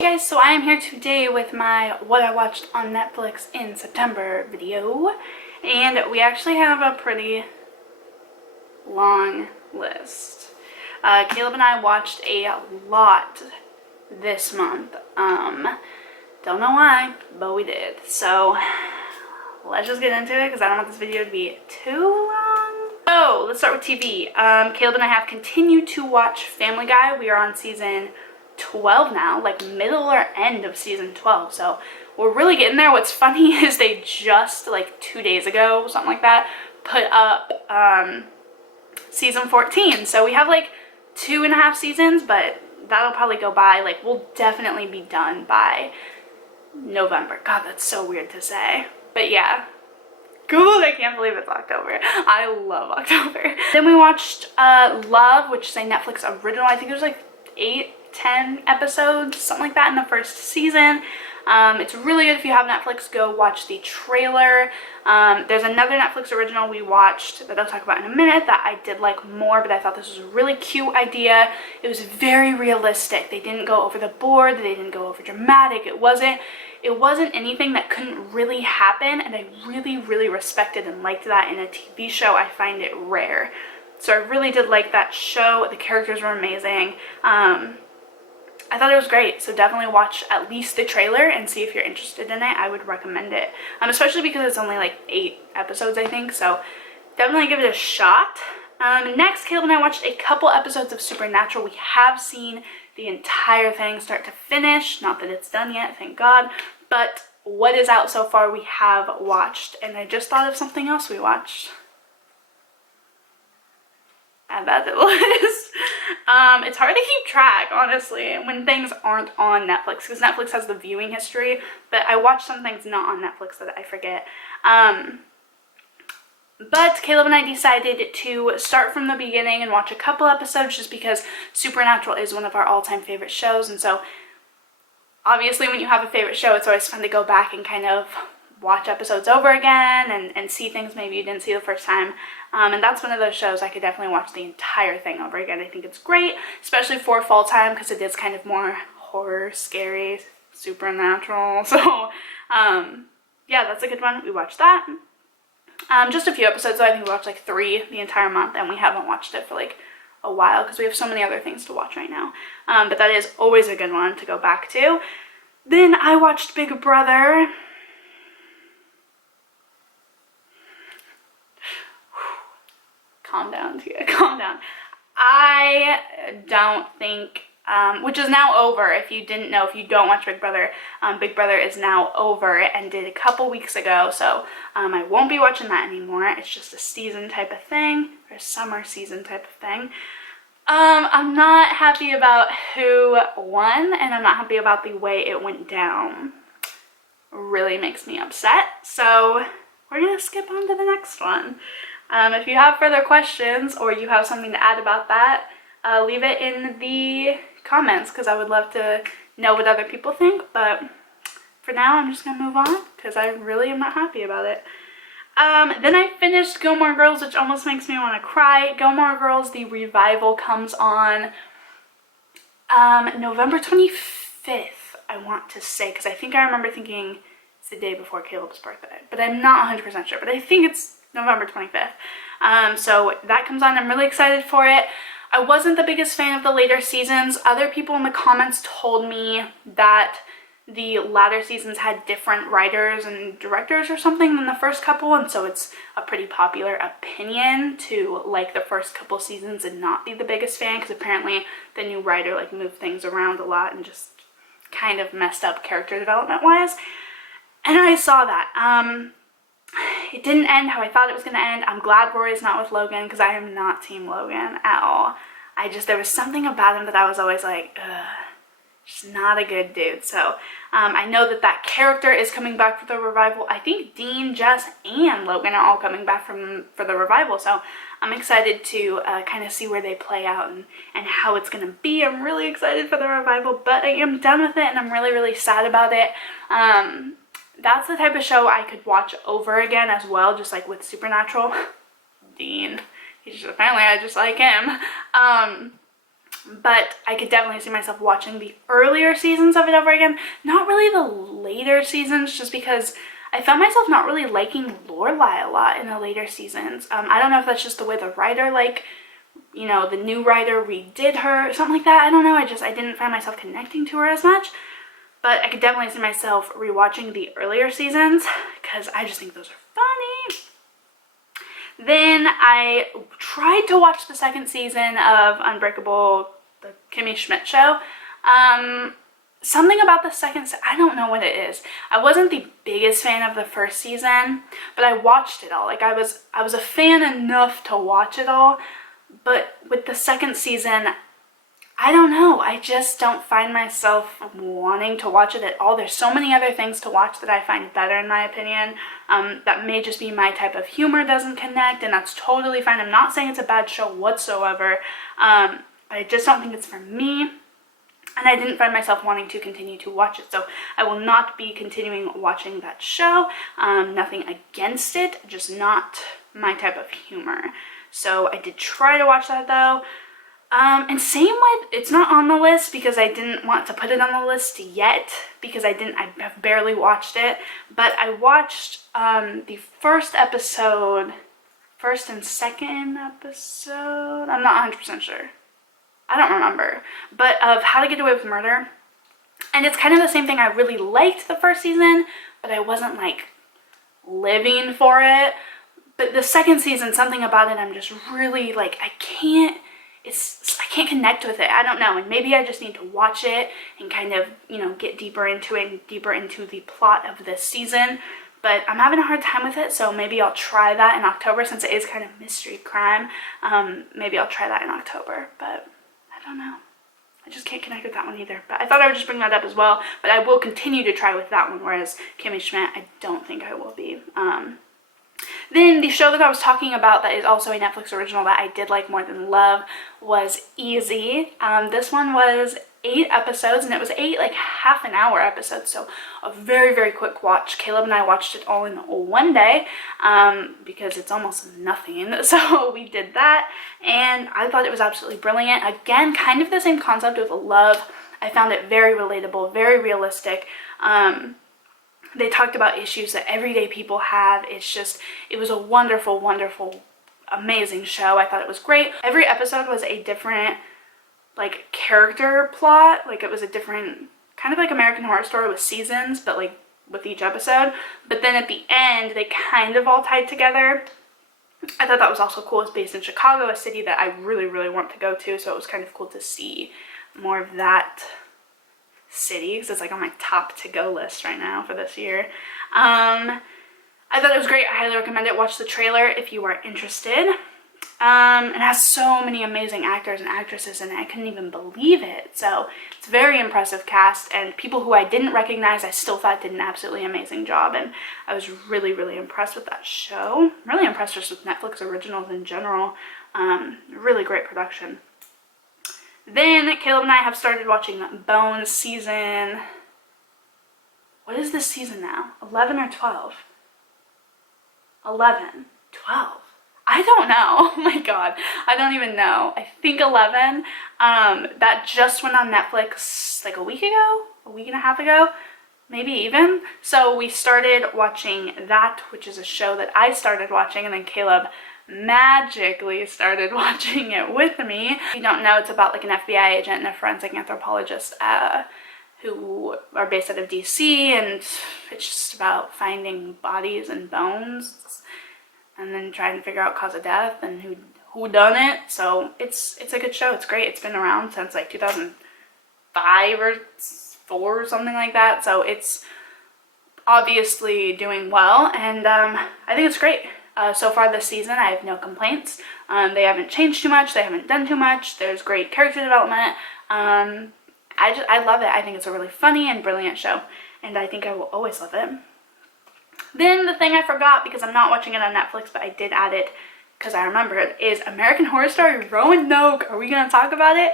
Hey guys, so I am here today with my what I watched on Netflix in September video, and we actually have a pretty long list. Caleb and I watched a lot this month. Don't know why, but we did. So let's just get into it because I don't want this video to be too long. So let's start with TV. Caleb and I have continued to watch Family Guy. We are on season 12 now, like middle or end of season 12, so we're really getting there. What's funny is they just like 2 days ago, something like that, put up season 14, so we have like 2.5 seasons, but that'll probably go by, like we'll definitely be done by November. God, that's so weird to say, but yeah. God, I can't believe it's October. I love October. Then we watched Love, which is a Netflix original. I think it was like 10 episodes, something like that, in the first season. It's really good. If you have Netflix, go watch the trailer. There's another Netflix original we watched that I'll talk about in a minute that I did like more, but I thought this was a really cute idea. It was very realistic. They didn't go over the board. They didn't go over dramatic. It wasn't anything that couldn't really happen, and I really respected and liked that in a TV show. I find it rare. So I really did like that show. The characters were amazing. I thought it was great, so definitely watch at least the trailer and see if you're interested in it. I would recommend it, especially because it's only like 8 episodes, I think, so definitely give it a shot. Next, Caleb and I watched a couple episodes of Supernatural. We have seen the entire thing start to finish. Not that it's done yet, thank God, but what is out so far we have watched, and I just thought of something else we watched. And that's it was. It's hard to keep track, honestly, when things aren't on Netflix, because Netflix has the viewing history, but I watch some things not on Netflix that I forget. But Caleb and I decided to start from the beginning and watch a couple episodes just because Supernatural is one of our all-time favorite shows, and so obviously when you have a favorite show, it's always fun to go back and kind of watch episodes over again and see things maybe you didn't see the first time. And that's one of those shows I could definitely watch the entire thing over again. I think it's great, especially for fall time, because it is kind of more horror, scary, supernatural. So yeah, that's a good one. We watched that. Just a few episodes though. I think we watched like 3 the entire month, and we haven't watched it for like a while because we have so many other things to watch right now. But that is always a good one to go back to. Then I watched Big Brother. Calm down, Tia, calm down. I don't think, which is now over, if you didn't know, if you don't watch Big Brother is now over and did a couple weeks ago, so I won't be watching that anymore. It's just a season type of thing, or a summer season type of thing. I'm not happy about who won, and I'm not happy about the way it went down. Really makes me upset, so we're gonna skip on to the next one. If you have further questions or you have something to add about that, leave it in the comments because I would love to know what other people think. But for now, I'm just going to move on because I really am not happy about it. Then I finished Gilmore Girls, which almost makes me want to cry. Gilmore Girls, the revival, comes on November 25th, I want to say, because I think I remember thinking it's the day before Caleb's birthday, but I'm not 100% sure, but I think it's November 25th. So that comes on. I'm really excited for it. I wasn't the biggest fan of the later seasons. Other people in the comments told me that the latter seasons had different writers and directors or something than the first couple, and so it's a pretty popular opinion to like the first couple seasons and not be the biggest fan, because apparently the new writer like moved things around a lot and just kind of messed up character development wise. And I saw that. It didn't end how I thought it was going to end. I'm glad Rory's not with Logan because I am not Team Logan at all. There was something about him that I was always like, ugh, just not a good dude. So I know that character is coming back for the revival. I think Dean, Jess, and Logan are all coming back for the revival. So I'm excited to kind of see where they play out and how it's going to be. I'm really excited for the revival, but I am done with it and I'm really sad about it. That's the type of show I could watch over again as well, just like with Supernatural. Dean, apparently I just like him. but I could definitely see myself watching the earlier seasons of it over again. Not really the later seasons, just because I found myself not really liking Lorelai a lot in the later seasons. I don't know if that's just the way the writer, like, you know, the new writer redid her, something like that. I don't know, I didn't find myself connecting to her as much. But I could definitely see myself rewatching the earlier seasons because I just think those are funny. Then I tried to watch the second season of Unbreakable, the Kimmy Schmidt show. Something about the second, I don't know what it is. I wasn't the biggest fan of the first season, but I watched it all. Like I was a fan enough to watch it all, but with the second season, I don't know, I just don't find myself wanting to watch it at all. There's so many other things to watch that I find better, in my opinion. That may just be my type of humor doesn't connect, and that's totally fine. I'm not saying it's a bad show whatsoever. I just don't think it's for me, and I didn't find myself wanting to continue to watch it. So I will not be continuing watching that show. Nothing against it, just not my type of humor. So I did try to watch that though. And same with, it's not on the list because I didn't want to put it on the list yet because I have barely watched it, but I watched the first and second episode, I'm not 100% sure, I don't remember, but of How to Get Away with Murder, and it's kind of the same thing. I really liked the first season, but I wasn't like living for it, but the second season, something about it, I'm just really like, I can't connect with it. I don't know, and maybe I just need to watch it and kind of, you know, get deeper into it and deeper into the plot of this season. But I'm having a hard time with it, so maybe I'll try that in October since it is kind of mystery crime. Maybe I'll try that in October, but I don't know. I just can't connect with that one either. But I thought I would just bring that up as well. But I will continue to try with that one, whereas Kimmy Schmidt, I don't think I will be. Then the show that I was talking about that is also a Netflix original that I did like more than love was Easy. This one was 8 episodes, and it was 8 like half an hour episodes, so a very, very quick watch. Caleb and I watched it all in one day because it's almost nothing, so we did that, and I thought it was absolutely brilliant. Again, kind of the same concept with love. I found it very relatable, very realistic. They talked about issues that everyday people have. It was a wonderful, wonderful, amazing show. I thought it was great. Every episode was a different, like, character plot. Like, it was a different, kind of like American Horror Story with seasons, but, like, with each episode. But then at the end, they kind of all tied together. I thought that was also cool. It's based in Chicago, a city that I really, really want to go to, so it was kind of cool to see more of that city, because it's like on my top to-go list right now for this year. I thought it was great. I highly recommend it. Watch the trailer if you are interested. It has so many amazing actors and actresses in it. I couldn't even believe it. So it's a very impressive cast, and people who I didn't recognize I still thought did an absolutely amazing job, and I was really, really impressed with that show. Really impressed just with Netflix originals in general. Really great production. Then Caleb and I have started watching Bones season, what is this season now? 11 or 12? 11. 12. I don't know. Oh my god. I don't even know. I think 11. That just went on Netflix like a week ago? A week and a half ago? Maybe even. So we started watching that, which is a show that I started watching, and then Caleb magically started watching it with me. If you don't know, it's about like an FBI agent and a forensic anthropologist who are based out of DC, and it's just about finding bodies and bones and then trying to figure out cause of death and who done it. So it's a good show. It's great. It's been around since like 2005 or 4 or something like that, so it's obviously doing well, and I think it's great. So far this season, I have no complaints. They haven't changed too much. They haven't done too much. There's great character development. I love it. I think it's a really funny and brilliant show, and I think I will always love it. Then the thing I forgot, because I'm not watching it on Netflix, but I did add it because I remembered, is American Horror Story Roanoke. Are we going to talk about it?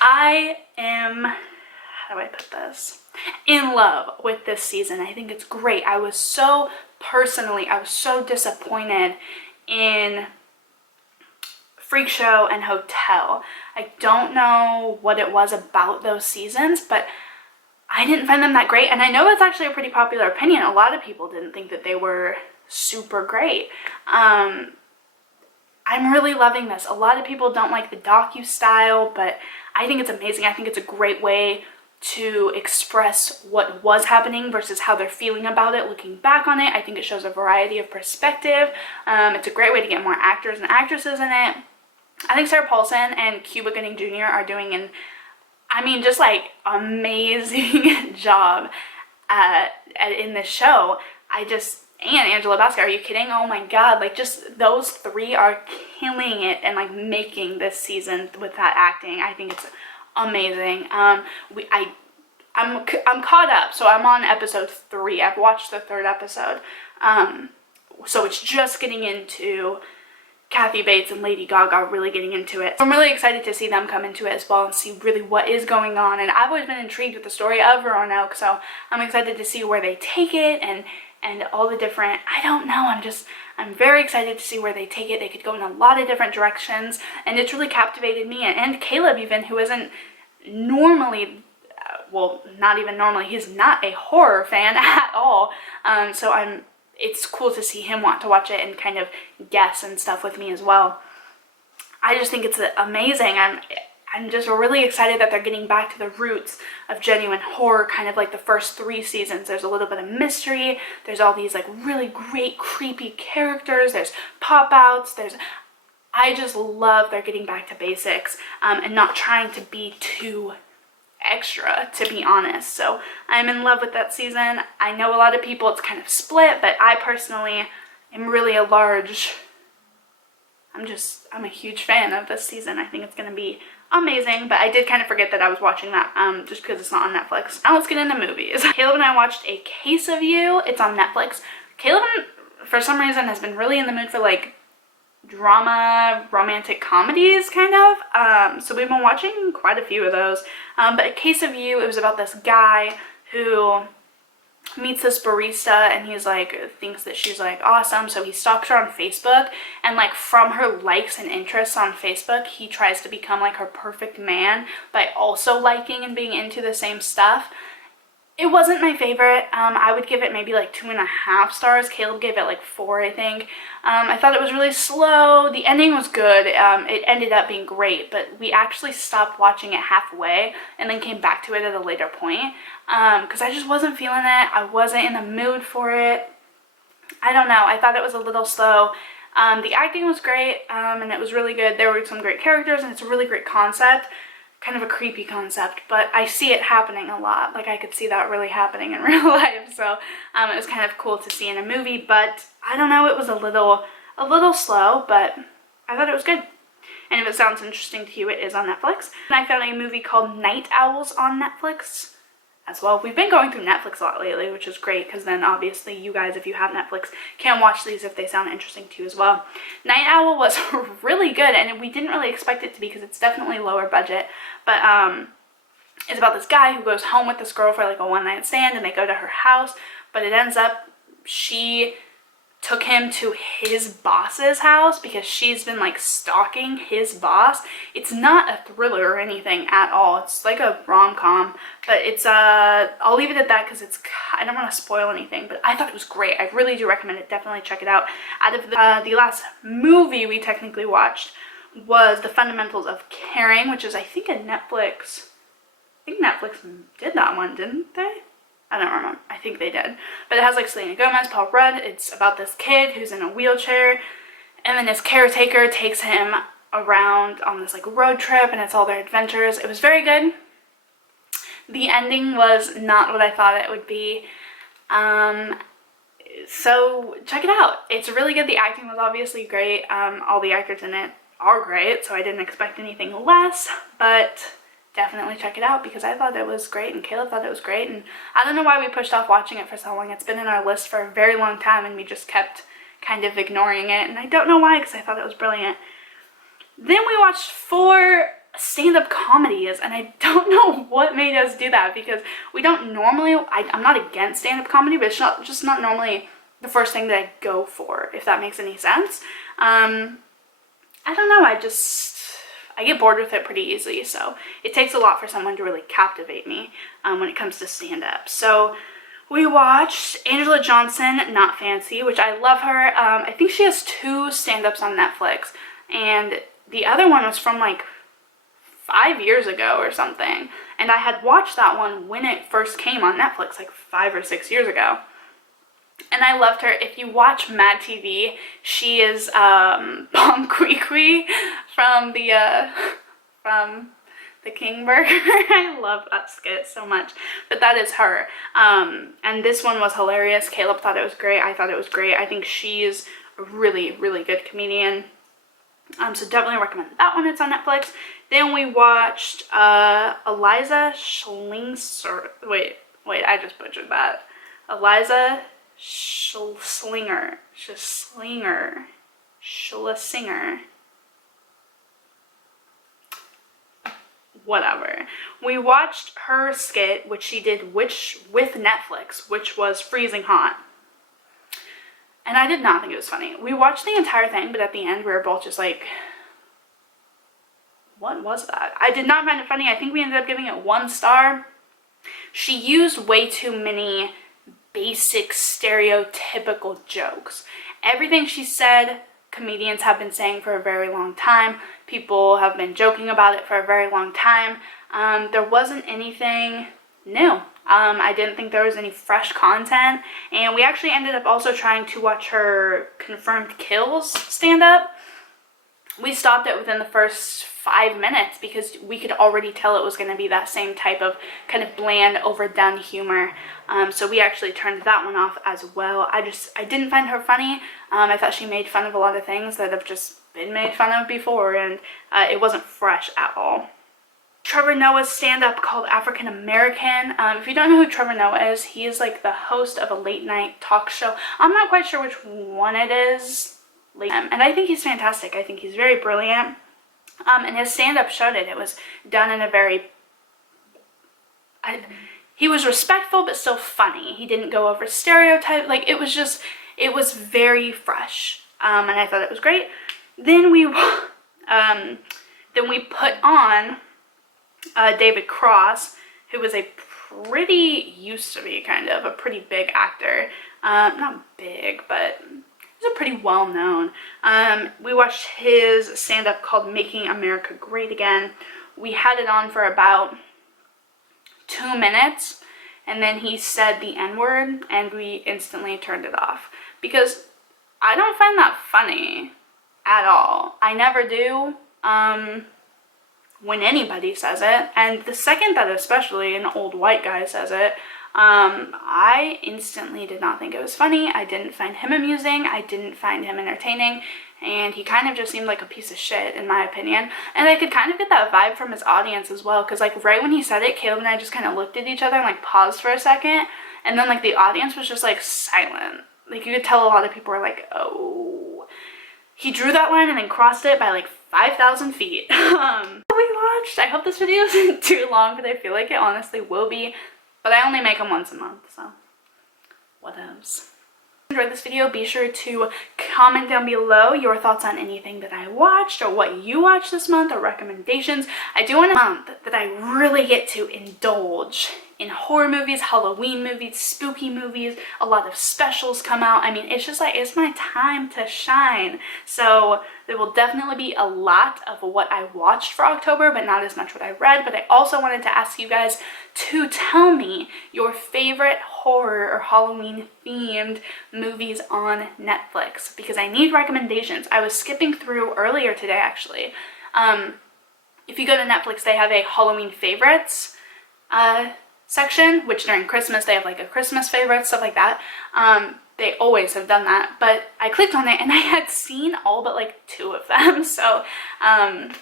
I am, how do I put this, in love with this season. I think it's great. I was so disappointed in Freak Show and Hotel. I don't know what it was about those seasons, but I didn't find them that great, and I know that's actually a pretty popular opinion. A lot of people didn't think that they were super great. I'm really loving this. A lot of people don't like the docu style, but I think it's amazing. I think it's a great way to express what was happening versus how they're feeling about it looking back on it. I think it shows a variety of perspective. It's a great way to get more actors and actresses in it. I think Sarah Paulson and Cuba Gooding Jr. are doing an, just like amazing job in this show. And Angela Bassett, are you kidding? Oh my god, like just those three are killing it and like making this season with that acting. I think it's amazing. I'm caught up, so I'm on episode 3. I've watched the 3rd episode. So it's just getting into Kathy Bates and Lady Gaga really getting into it. I'm really excited to see them come into it as well and see really what is going on. And I've always been intrigued with the story of Roanoke, so I'm excited to see where they take it and all the different, I don't know, I'm very excited to see where they take it. They could go in a lot of different directions, and it's really captivated me, and Caleb even, who isn't normally, well, not even normally, he's not a horror fan at all, so it's cool to see him want to watch it and kind of guess and stuff with me as well. I just think it's amazing. I'm just really excited that they're getting back to the roots of genuine horror, kind of like the first 3 seasons. There's a little bit of mystery, there's all these like really great creepy characters, there's pop-outs, I just love they're getting back to basics and not trying to be too extra, to be honest. So I'm in love with that season. I know a lot of people it's kind of split, but I personally am really I'm a huge fan of this season. I think it's going to be amazing, but I did kind of forget that I was watching that just because it's not on Netflix. Now let's get into movies. Caleb and I watched A Case of You. It's on Netflix. Caleb, for some reason, has been really in the mood for like drama, romantic comedies, kind of. So we've been watching quite a few of those. But A Case of You, it was about this guy who meets this barista, and he's like thinks that she's like awesome, so he stalks her on Facebook, and like from her likes and interests on Facebook he tries to become like her perfect man by also liking and being into the same stuff. It wasn't my favorite. I would give it maybe like 2.5 stars. Caleb gave it like 4, I think. I thought it was really slow. The ending was good. It ended up being great, but we actually stopped watching it halfway and then came back to it at a later point because I just wasn't feeling it. I wasn't in the mood for it. I don't know. I thought it was a little slow. The acting was great and it was really good. There were some great characters and it's a really great concept. Kind of a creepy concept, but I see it happening a lot. Like I could see that really happening in real life, so it was kind of cool to see in a movie, but I don't know, it was a little slow, but I thought it was good. And if it sounds interesting to you, it is on Netflix. And I found a movie called Night Owls on Netflix as well. We've been going through Netflix a lot lately, which is great because then obviously you guys, if you have Netflix, can watch these if they sound interesting to you as well. Night Owl was really good, and we didn't really expect it to be because it's definitely lower budget, but it's about this guy who goes home with this girl for like a one-night stand, and they go to her house, but it ends up she took him to his boss's house because she's been like stalking his boss. It's not a thriller or anything at all. It's like a rom-com, but it's I'll leave it at that because I don't want to spoil anything, but I thought it was great. I really do recommend it. Definitely check it out. Out of the last movie we technically watched was The Fundamentals of Caring, which is I think Netflix did that one, didn't they? I don't remember. I think they did. But it has like Selena Gomez, Paul Rudd. It's about this kid who's in a wheelchair, and then his caretaker takes him around on this like road trip, and it's all their adventures. It was very good. The ending was not what I thought it would be. So check it out. It's really good. The acting was obviously great. All the actors in it are great, so I didn't expect anything less, but definitely check it out because I thought it was great and Caleb thought it was great, and I don't know why we pushed off watching it for so long. It's been in our list for a very long time and we just kept kind of ignoring it, and I don't know why because I thought it was brilliant. Then we watched 4 stand-up comedies, and I don't know what made us do that because we don't normally, I'm not against stand-up comedy, but it's just not normally the first thing that I go for, if that makes any sense. I don't know, I get bored with it pretty easily, so it takes a lot for someone to really captivate me when it comes to stand-up. So we watched Angela Johnson, Not Fancy, which I love her. I think she has 2 stand-ups on Netflix, and the other one was from like 5 years ago or something, and I had watched that one when it first came on Netflix like 5 or 6 years ago, and I loved her. If you watch Mad TV, she is Pom Kwee from the King Burger. I love that skit so much, but that is her. And this one was hilarious. Caleb thought it was great. I thought it was great. I think she's a really, really good comedian. So definitely recommend that one. It's on Netflix. Then we watched Eliza Schlesinger. Wait, I just butchered that. Eliza Schlesinger. Whatever. We watched her skit, which she did with Netflix, which was Freezing Hot. And I did not think it was funny. We watched the entire thing, but at the end we were both just like, what was that? I did not find it funny. I think we ended up giving it 1 star. She used way too many basic stereotypical jokes. Everything she said, comedians have been saying for a very long time. People have been joking about it for a very long time. There wasn't anything new. I didn't think there was any fresh content, and we actually ended up also trying to watch her Confirmed Kills stand-up. We stopped it within the first 5 minutes because we could already tell it was going to be that same type of kind of bland, overdone humor. So we actually turned that one off as well. I didn't find her funny. I thought she made fun of a lot of things that have just been made fun of before, and it wasn't fresh at all. Trevor Noah's stand-up called African American. If you don't know who Trevor Noah is, he is like the host of a late night talk show. I'm not quite sure which one it is. And I think he's fantastic. I think he's very brilliant. And his stand-up showed it. It was done in a very... he was respectful but still funny. He didn't go over stereotypes. Like, it was very fresh. And I thought it was great. Then we put on David Cross, who was used to be kind of a pretty big actor. Not big, but he's a pretty well-known. We watched his stand-up called Making America Great Again. We had it on for about 2 minutes, and then he said the N-word, and we instantly turned it off. Because I don't find that funny at all. I never do. When anybody says it, and the second that especially an old white guy says it, I instantly did not think it was funny. I didn't find him amusing. I didn't find him entertaining, and he kind of just seemed like a piece of shit in my opinion. And I could kind of get that vibe from his audience as well, because like right when he said it, Caleb and I just kind of looked at each other and like paused for a second, and then like the audience was just like silent. Like you could tell a lot of people were like, oh, he drew that line and then crossed it by like 5,000 feet. We watched. I hope this video isn't too long, but I feel like it honestly will be. But I only make them once a month, so what else? If you enjoyed this video, be sure to comment down below your thoughts on anything that I watched or what you watched this month or recommendations. I do want a month that I really get to indulge in horror movies, Halloween movies, spooky movies. A lot of specials come out. I mean, it's just like, it's my time to shine. So there will definitely be a lot of what I watched for October, but not as much what I read. But I also wanted to ask you guys to tell me your favorite horror or Halloween themed movies on Netflix, because I need recommendations. I was skipping through earlier today actually. If you go to Netflix, they have a Halloween favorites section, which during Christmas they have like a Christmas favorite, stuff like that. They always have done that, but I clicked on it and I had seen all but like 2 of them. So I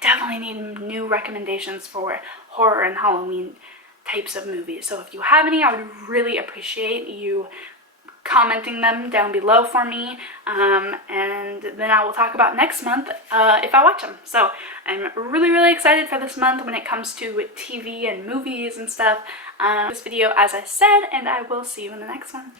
definitely need new recommendations for horror and Halloween types of movies. So if you have any, I would really appreciate you commenting them down below for me, and then I will talk about next month if I watch them. So I'm really excited for this month when it comes to TV and movies and stuff. This video, as I said, and I will see you in the next one.